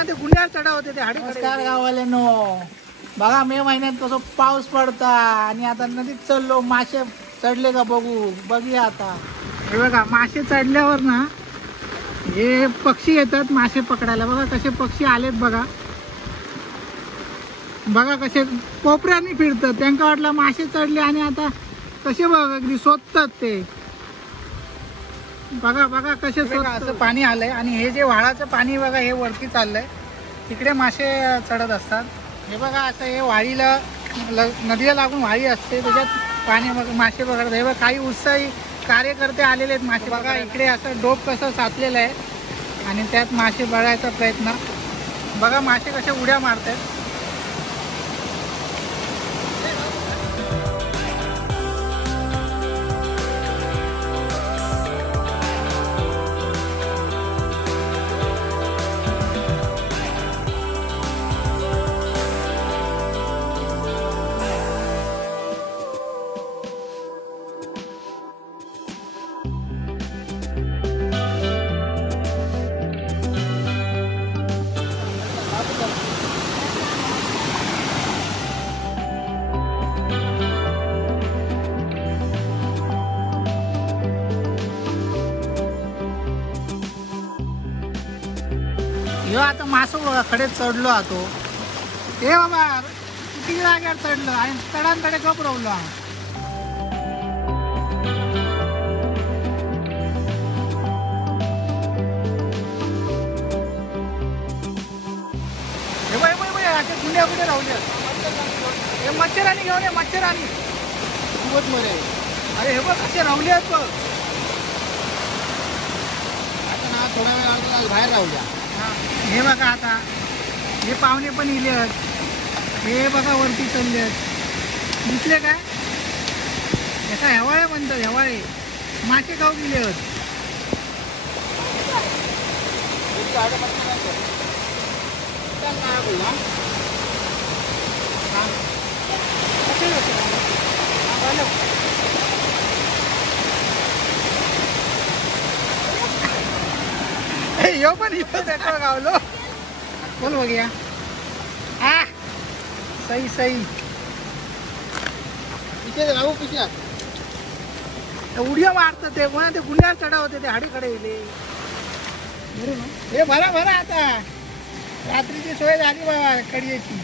म्हणा ते गुंड्यावर चढा होते ते हाडी. नमस्कार गाववाल्यांनो, बघा मे महिन्यात कसं पाऊस पडता आणि आता नदीत चढलो. मासे चढले का बघूया आता. हे बघा मासे चढल्यावर ना हे पक्षी येतात मासे पकडायला. बघा कसे पक्षी आलेत बघा. बघा कसे कोपऱ्याने फिरतात. त्यांना वाटलं मासे चढले आणि आता कसे बघा अगदी शोधतात ते. बघा बघा कसे असं पाणी आलंय आणि हे जे व्हाळाचं पाणी बघा हे वरती चाललंय. तिकडे मासे चढत असतात. हे बघा असं हे वाळीला नदीला लागून वाळी असते त्याच्यात पाणी मासे पकडतात. हे बघा काही उत्साही कार्यकर्ते आलेले आहेत मासे. बघा इकडे असं डोप कसं साचलेलं आहे आणि त्यात मासे बघायचा प्रयत्न. बघा मासे कसे उड्या मारतात. ह्यो आता मासो बघा खडे चढलो आतो. हे बाबा किती जाग्यावर चढलो आणि तडांतडे गप रवलो. हे बाय बाय बाय असे गुंड्या कुठे राहले. हे मच्छराणी घेऊन ये मच्छराणी. अरे हे बघ कसे रावले आहेत बघ. आता ना थोडा वेळ बाहेर राहूया. हे बघा आता हे पाहुणे पण इले आहेत. हे बघा वरती चालले आहेत. दिसले काय याचा हेवाळे म्हणतात. हेवाळे मासे खाऊ गेले आहेत. यो पण इथं त्याच्यावर गावलो. बोल बघूया. सही सही उड्या मारतात ते. कोणा ते गुंड्यावर चढा होते ते हाडीकडे येले. हे भरा भरा आता रात्रीची सोय झाली बाबा कडीची.